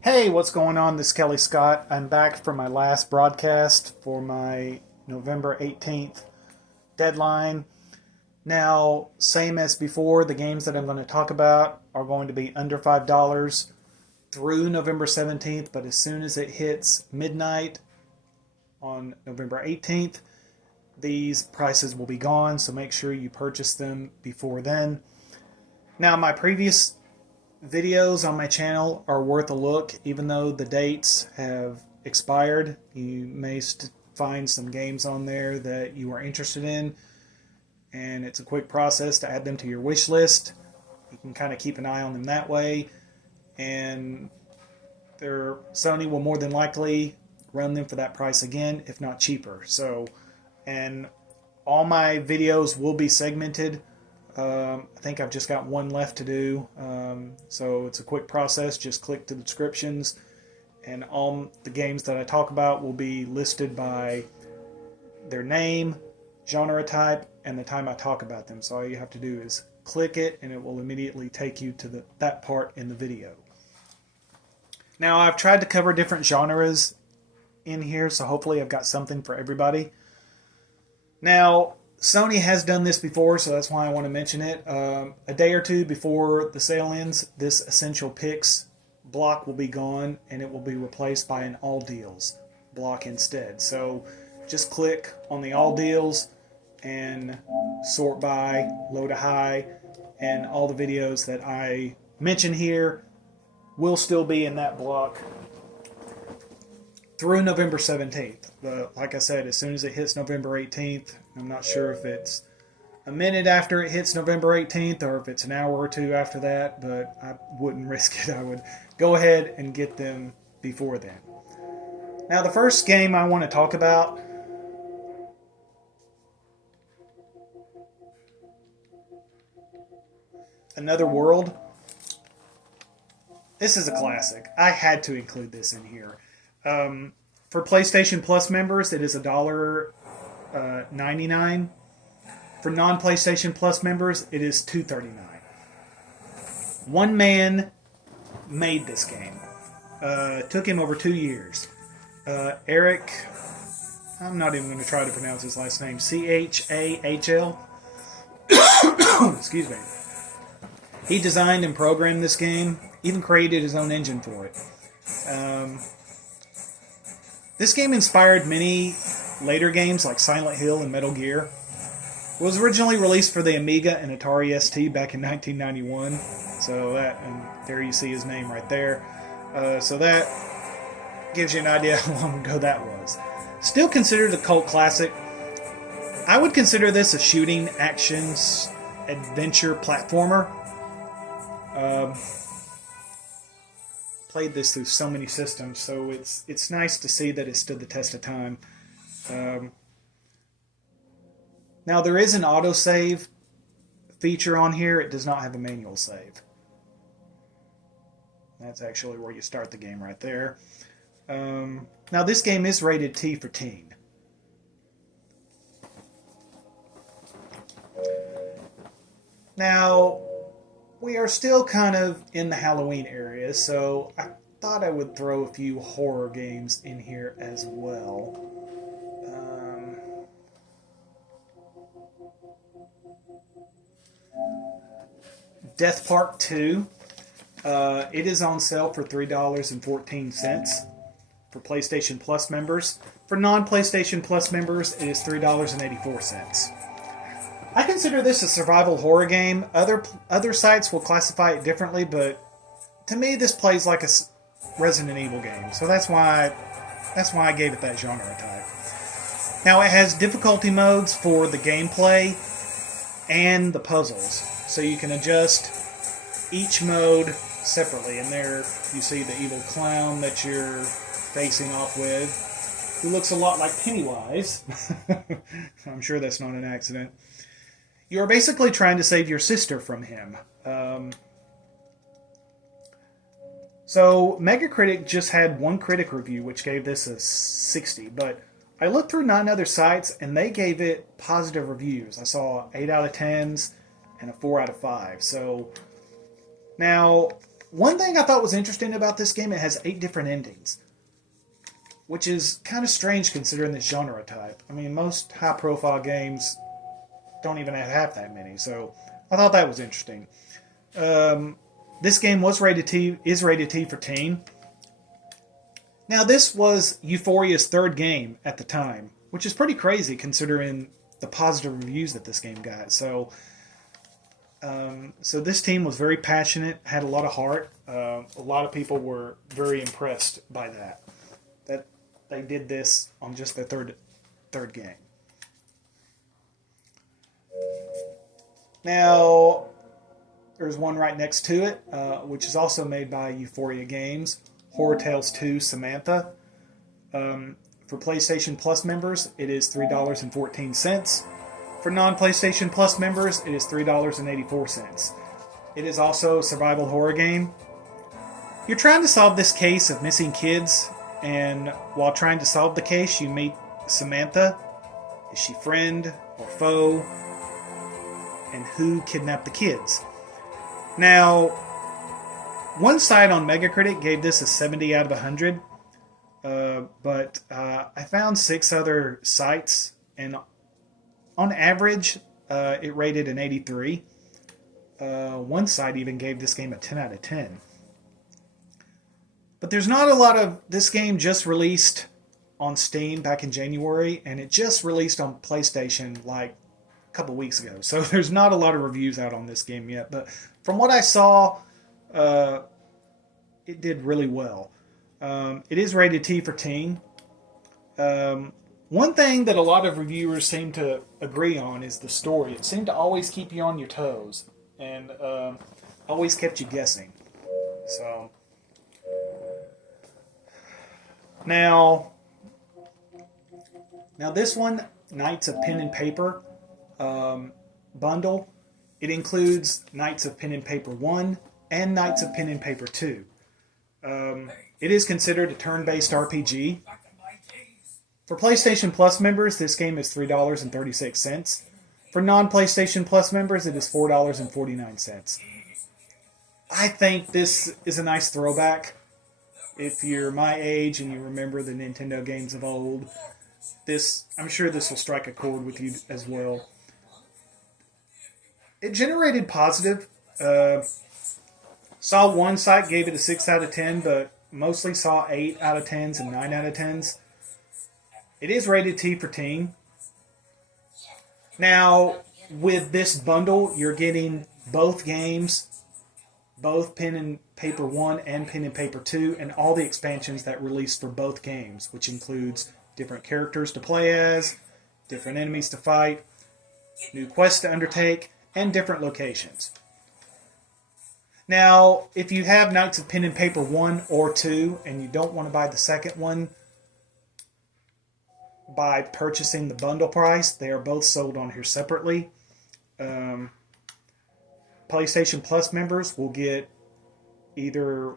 Hey, what's going on? This is Kelly Scott. I'm back for my last broadcast for my November 18th deadline. Now, same as before, the games that I'm going to talk about are going to be under $5 through November 17th, but as soon as it hits midnight on November 18th, these prices will be gone, so make sure you purchase them before then. Now, my previous videos on my channel are worth a look, even though the dates have expired. You may find some games on there that you are interested in, and it's a quick process to add them to your wish list. You can kind of keep an eye on them that way, and Sony will more than likely run them for that price again, if not cheaper. And all my videos will be segmented. I think I've just got one left to do, so it's a quick process. Just click the descriptions, and all the games that I talk about will be listed by their name, genre type, and the time I talk about them. So all you have to do is click it, and it will immediately take you to that part in the video. Now, I've tried to cover different genres in here, so hopefully I've got something for everybody. Now, Sony has done this before, so that's why I want to mention it. A day or two before the sale ends, this Essential Picks block will be gone, and it will be replaced by an All Deals block instead. So just click on the All Deals and sort by, low to high, and all the videos that I mention here will still be in that block through November 17th. But like I said, as soon as it hits November 18th, I'm not sure if it's a minute after it hits November 18th or if it's an hour or two after that, but I wouldn't risk it. I would go ahead and get them before then. Now, the first game I want to talk about Another World. This is a classic. I had to include this in here. For PlayStation Plus members, it is $1.99. For non-PlayStation Plus members, it is $2.39. One man made this game. It took him over 2 years. Eric, I'm not even going to try to pronounce his last name. Chahl. Excuse me. He designed and programmed this game. Even created his own engine for it. This game inspired many later games like Silent Hill and Metal Gear. It was originally released for the Amiga and Atari ST back in 1991. So and there you see his name right there. So that gives you an idea how long ago that was. Still considered a cult classic. I would consider this a shooting, actions, adventure platformer. Played this through so many systems, so it's nice to see that it stood the test of time. Now, there is an autosave feature on here. It does not have a manual save. That's actually where you start the game right there. Now, this game is rated T for teen. Now, we are still kind of in the Halloween area, so I thought I would throw a few horror games in here as well. Death Park 2. It is on sale for $3.14 for PlayStation Plus members. For non-PlayStation Plus members, it is $3.84. I consider this a survival horror game. Other sites will classify it differently, but to me, this plays like a Resident Evil game. So that's why I gave it that genre type. Now, it has difficulty modes for the gameplay and the puzzles, so you can adjust each mode separately. And there you see the evil clown that you're facing off with, who looks a lot like Pennywise. I'm sure that's not an accident. You're basically trying to save your sister from him. So Metacritic just had one critic review, which gave this a 60. But I looked through 9 other sites, and they gave it positive reviews. I saw 8 out of 10s and a 4 out of 5. So now, One thing I thought was interesting about this game, it has 8 different endings, which is kind of strange considering this genre type. I mean, most high-profile games don't even have that many, so I thought that was interesting. This game is rated T for teen. Now, this was Euphoria's 3rd game at the time, which is pretty crazy considering the positive reviews that this game got. So this team was very passionate, had a lot of heart. A lot of people were very impressed by that they did this on just their third game. Now, there's one right next to it, which is also made by Euphoria Games, Horror Tales 2 Samantha. For PlayStation Plus members, it is $3.14. For non-PlayStation Plus members, it is $3.84. It is also a survival horror game. You're trying to solve this case of missing kids, and while trying to solve the case, you meet Samantha. Is she friend or foe? And who kidnapped the kids? Now, one site on Metacritic gave this a 70 out of 100, but I found 6 other sites, and on average, it rated an 83. One site even gave this game a 10 out of 10. But there's not a lot of... This game just released on Steam back in January, and it just released on PlayStation like a couple weeks ago. So there's not a lot of reviews out on this game yet. But from what I saw, it did really well. It is rated T for teen. One thing that a lot of reviewers seem to agree on is the story. It seemed to always keep you on your toes and always kept you guessing. So now this one, Knights of Pen and Paper bundle, it includes Knights of Pen and Paper 1 and Knights of Pen and Paper 2. It is considered a turn-based RPG. For PlayStation Plus members, this game is $3.36. For non-PlayStation Plus members, it is $4.49. I think this is a nice throwback. If you're my age and you remember the Nintendo games of old, I'm sure this will strike a chord with you as well. It generated positive. Saw one site gave it a 6 out of 10, but mostly saw 8 out of 10s and 9 out of 10s. It is rated T for teen. Now, with this bundle, you're getting both games, both Pen and Paper 1 and Pen and Paper 2, and all the expansions that released for both games, which includes different characters to play as, different enemies to fight, new quests to undertake, and different locations. Now, if you have Knights of Pen and Paper 1 or 2, and you don't want to buy the second one, by purchasing the bundle price, they are both sold on here separately. PlayStation Plus members will get either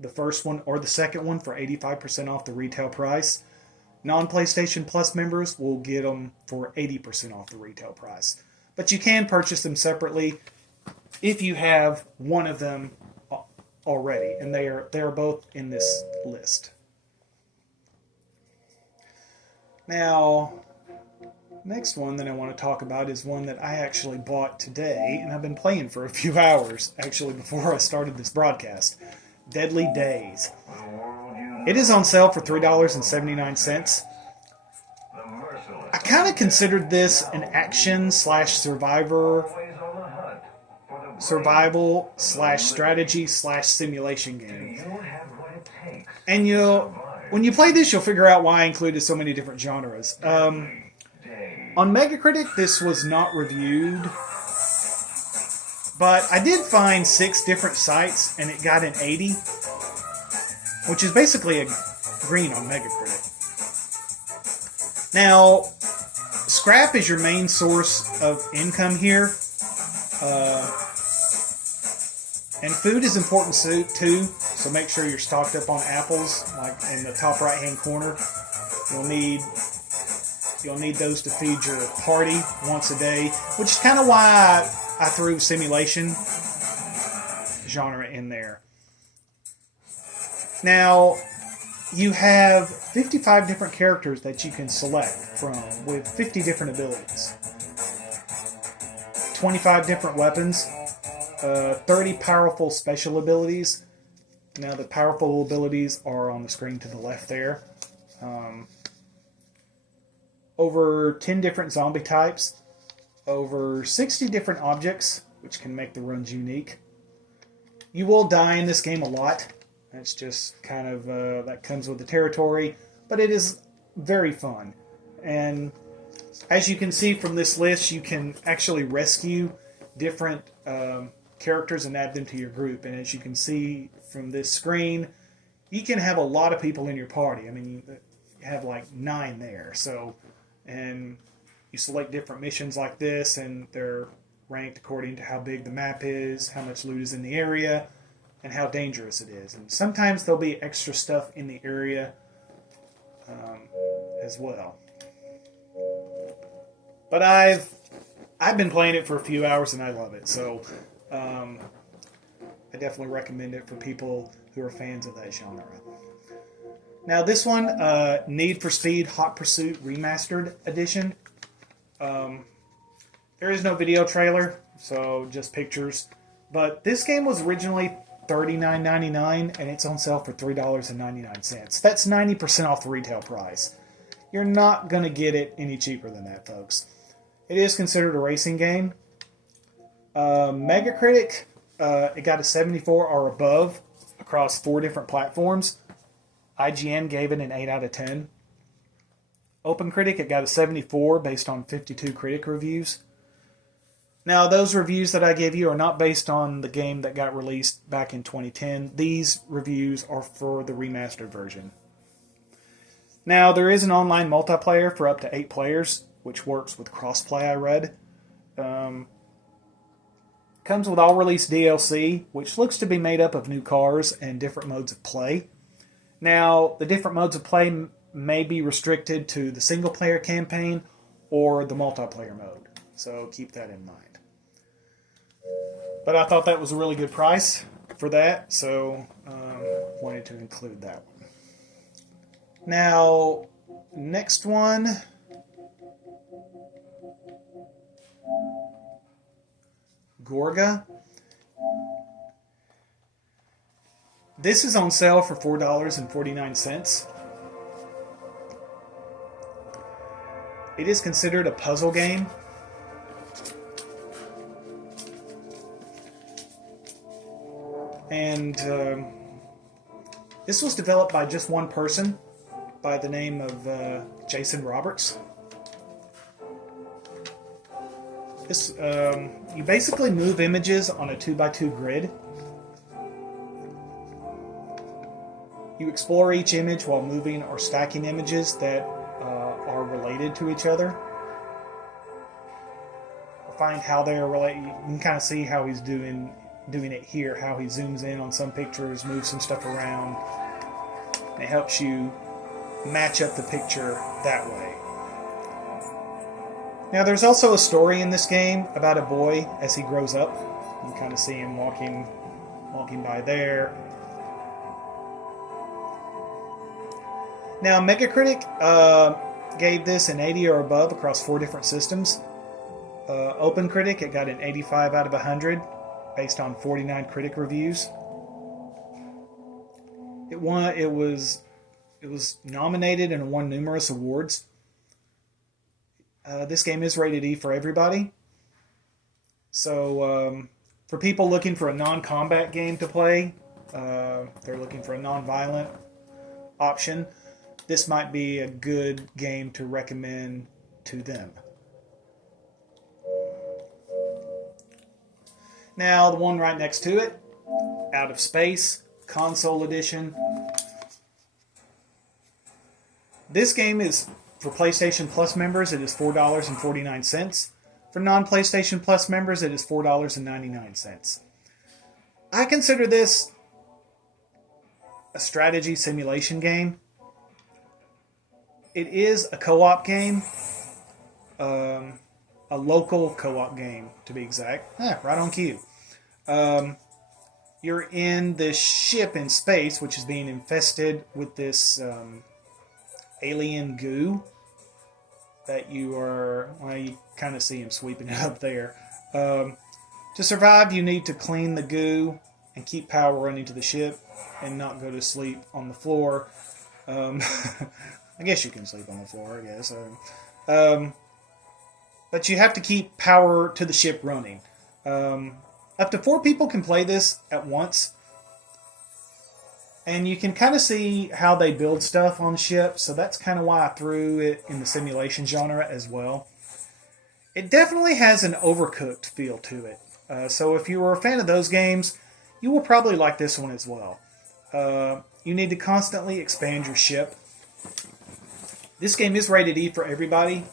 the first one or the second one for 85% off the retail price. Non-PlayStation Plus members will get them for 80% off the retail price. But you can purchase them separately if you have one of them already, and they are both in this list. Now, next one that I want to talk about is one that I actually bought today, and I've been playing for a few hours, actually, before I started this broadcast. Deadly Days. It is on sale for $3.79. I kind of considered this an action slash survival slash strategy slash simulation game. And when you play this, you'll figure out why I included so many different genres. On Metacritic, this was not reviewed, but I did find 6 different sites, and it got an 80, which is basically a green on Metacritic. Now, scrap is your main source of income here, and food is important too. So make sure you're stocked up on apples, like in the top right-hand corner. You'll need those to feed your party once a day, which is kind of why I threw simulation genre in there. Now, you have 55 different characters that you can select from with 50 different abilities. 25 different weapons, 30 powerful special abilities. Now the powerful abilities are on the screen to the left there. Over 10 different zombie types, over 60 different objects, which can make the runs unique. You will die in this game a lot. That's just kind of, that comes with the territory, but it is very fun. And as you can see from this list, you can actually rescue different characters and add them to your group. And as you can see from this screen, you can have a lot of people in your party. I mean, you have like 9 there. So, and you select different missions like this, and they're ranked according to how big the map is, how much loot is in the area, and how dangerous it is. And sometimes there'll be extra stuff in the area as well. But I've been playing it for a few hours and I love it. So I definitely recommend it for people who are fans of that genre. Now this one, Need for Speed Hot Pursuit Remastered Edition. There is no video trailer, so just pictures. But this game was originally $39.99 and it's on sale for $3.99. That's 90% off the retail price. You're not going to get it any cheaper than that, folks. It is considered a racing game. Metacritic, it got a 74 or above across 4 different platforms. IGN gave it an 8 out of 10. OpenCritic, it got a 74 based on 52 critic reviews. Now, those reviews that I gave you are not based on the game that got released back in 2010. These reviews are for the remastered version. Now, there is an online multiplayer for up to 8 players, which works with crossplay, I read. Comes with all release DLC, which looks to be made up of new cars and different modes of play. Now, the different modes of play may be restricted to the single-player campaign or the multiplayer mode, so keep that in mind. But I thought that was a really good price for that, so wanted to include that one. Now, next one. Gorogoa. This is on sale for $4.49. It is considered a puzzle game. And this was developed by just one person by the name of Jason Roberts. This, you basically move images on a 2x2 grid. You explore each image while moving or stacking images that are related to each other. Find how they are related. You can kind of see how he's doing it here, how he zooms in on some pictures, moves some stuff around. And it helps you match up the picture that way. Now there's also a story in this game about a boy as he grows up. You can kind of see him walking by there. Now Metacritic gave this an 80 or above across 4 different systems. OpenCritic, it got an 85 out of 100 based on 49 critic reviews. It was nominated and won numerous awards. This game is rated E for everybody. So for people looking for a non-combat game to play, they're looking for a non-violent option, this might be a good game to recommend to them. Now the one right next to it, Out of Space, Console Edition. This game is for PlayStation Plus members, it is $4.49. For non-PlayStation Plus members, it is $4.99. I consider this a strategy simulation game. It is a co-op game, a local co-op game to be exact. Right on cue. you're in this ship in space, which is being infested with this alien goo that you are, well, you kind of see him sweeping it up there. To survive, you need to clean the goo and keep power running to the ship and not go to sleep on the floor. I guess you can sleep on the floor, I guess. But you have to keep power to the ship running. Up to 4 people can play this at once. And you can kind of see how they build stuff on ships, so that's kind of why I threw it in the simulation genre as well. It definitely has an Overcooked feel to it. So if you were a fan of those games, you will probably like this one as well. You need to constantly expand your ship. This game is rated E for everybody.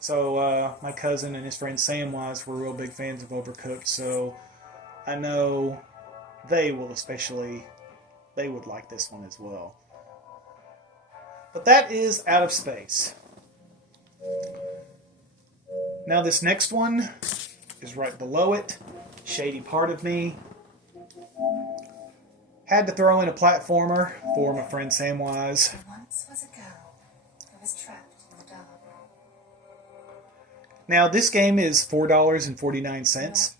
So my cousin and his friend Samwise were real big fans of Overcooked, so I know they would like this one as well. But that is Out of Space. Now this next one is right below it, Shady Part of Me. Had to throw in a platformer for my friend Samwise. There once was a girl who was trapped in the dark. Now this game is $4.49.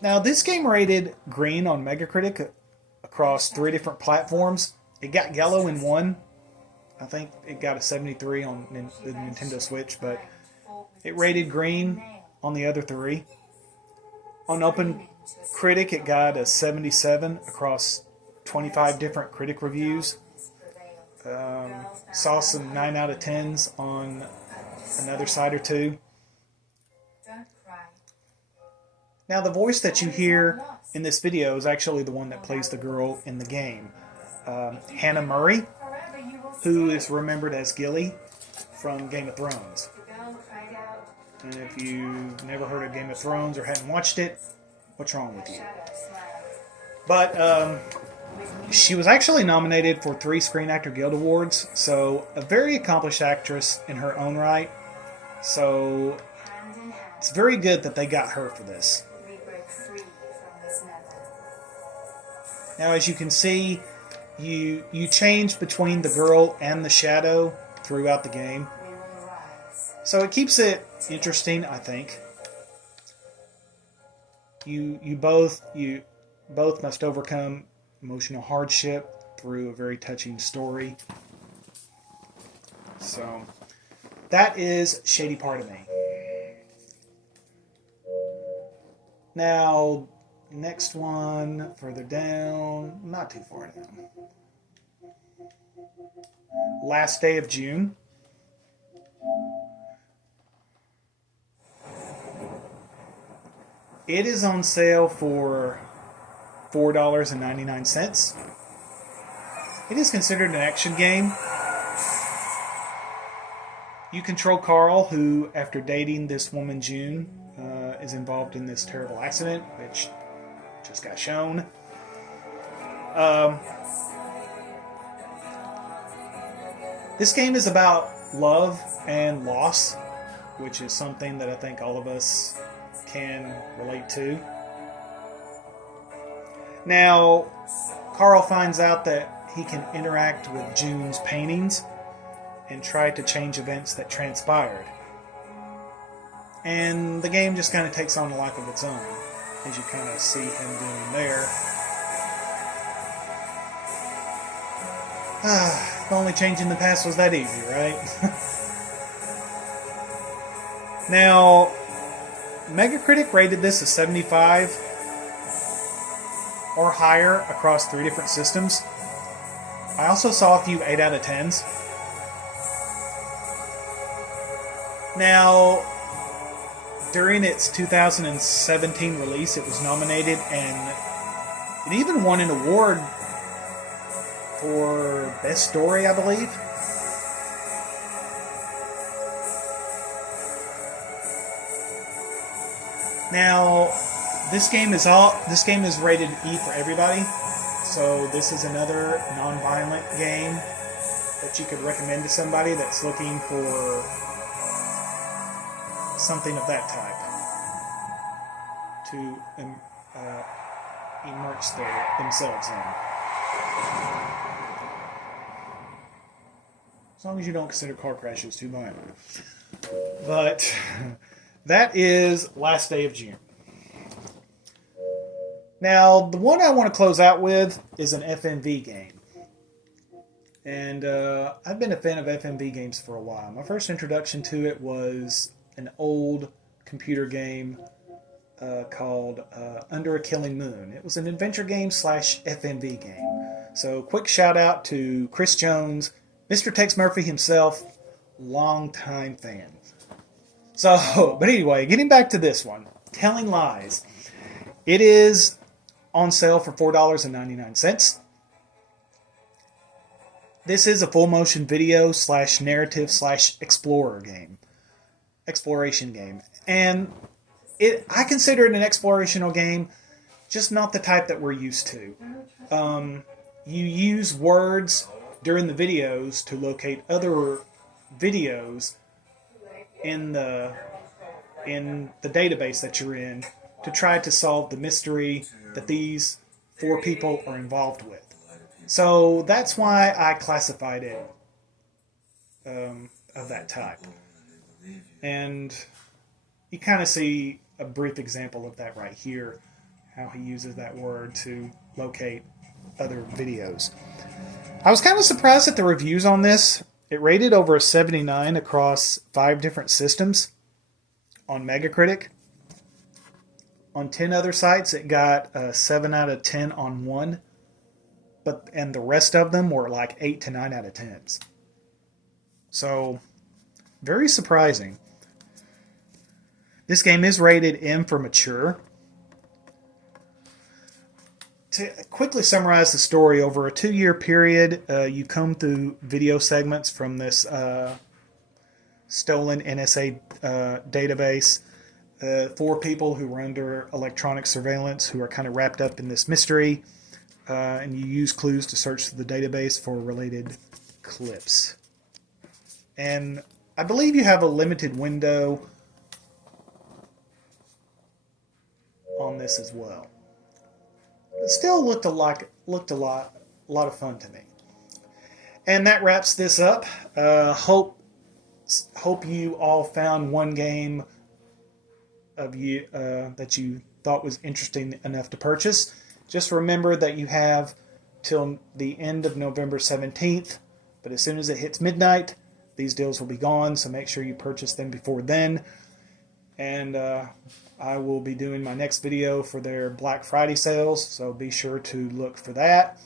Now this game rated green on Metacritic across 3 different platforms. It got yellow in one. I think it got a 73 on the Nintendo Switch, but it rated green on the other 3. On Open Critic, it got a 77 across 25 different critic reviews. Saw some 9 out of 10s on another site or 2. Now the voice that you hear in this video is actually the one that plays the girl in the game. Hannah Murray, who is remembered as Gilly from Game of Thrones. And if you've never heard of Game of Thrones or hadn't watched it, what's wrong with you? But she was actually nominated for 3 Screen Actor Guild Awards, so a very accomplished actress in her own right. So it's very good that they got her for this. Now, as you can see, you change between the girl and the shadow throughout the game. So it keeps it interesting, I think. You both must overcome emotional hardship through a very touching story. So that is Shady Part of Me. Now, next one, further down, not too far down. Last Day of June. It is on sale for $4.99. It is considered an action game. You control Carl, who, after dating this woman June, is involved in this terrible accident, which just got shown. This game is about love and loss, which is something that I think all of us can relate to. Now, Carl finds out that he can interact with June's paintings and try to change events that transpired. And the game just kind of takes on a life of its own, as you kind of see him doing there. If only changing the past was that easy, right? Now, Metacritic rated this a 75 or higher across 3 different systems. I also saw a few 8 out of 10s. Now, during its 2017 release, it was nominated and it even won an award for Best Story, I believe. Now, this game is rated E for everybody. So this is another non-violent game. that you could recommend to somebody that's looking for something of that type to immerse themselves in? As long as you don't consider car crashes too violent. But that is last day of June. Now, the one I want to close out with is an FMV game. And I've been a fan of FMV games for a while. My first introduction to it was an old computer game called Under a Killing Moon. It was an adventure game / FMV game. So, quick shout out to Chris Jones, Mr. Tex Murphy himself, longtime fan. So, but anyway, getting back to this one, Telling Lies. It is on sale for $4.99. This is a full motion video / narrative / exploration game. And I consider it an explorational game, just not the type that we're used to. You use words during the videos to locate other videos in the database that you're in to try to solve the mystery that these 4 people are involved with. So that's why I classified it of that type. And you kind of see a brief example of that right here, how he uses that word to locate other videos. I was kind of surprised at the reviews on this. It rated over a 79 across 5 different systems on Metacritic. On 10 other sites, it got a 7 out of 10 on one. And the rest of them were like 8 to 9 out of 10s. So, very surprising. This game is rated M for mature. To quickly summarize the story, over a 2-year period, you comb through video segments from this stolen NSA database. 4 people who were under electronic surveillance who are kind of wrapped up in this mystery. And you use clues to search the database for related clips. And I believe you have a limited window on this as well. It still looked a lot of fun to me. And that wraps this up. Hope you all found one game of that you thought was interesting enough to purchase. Just remember that you have till the end of November 17th, but as soon as it hits midnight, these deals will be gone, so make sure you purchase them before then. And I will be doing my next video for their Black Friday sales, so be sure to look for that.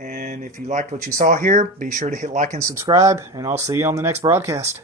And if you liked what you saw here, be sure to hit like and subscribe, and I'll see you on the next broadcast.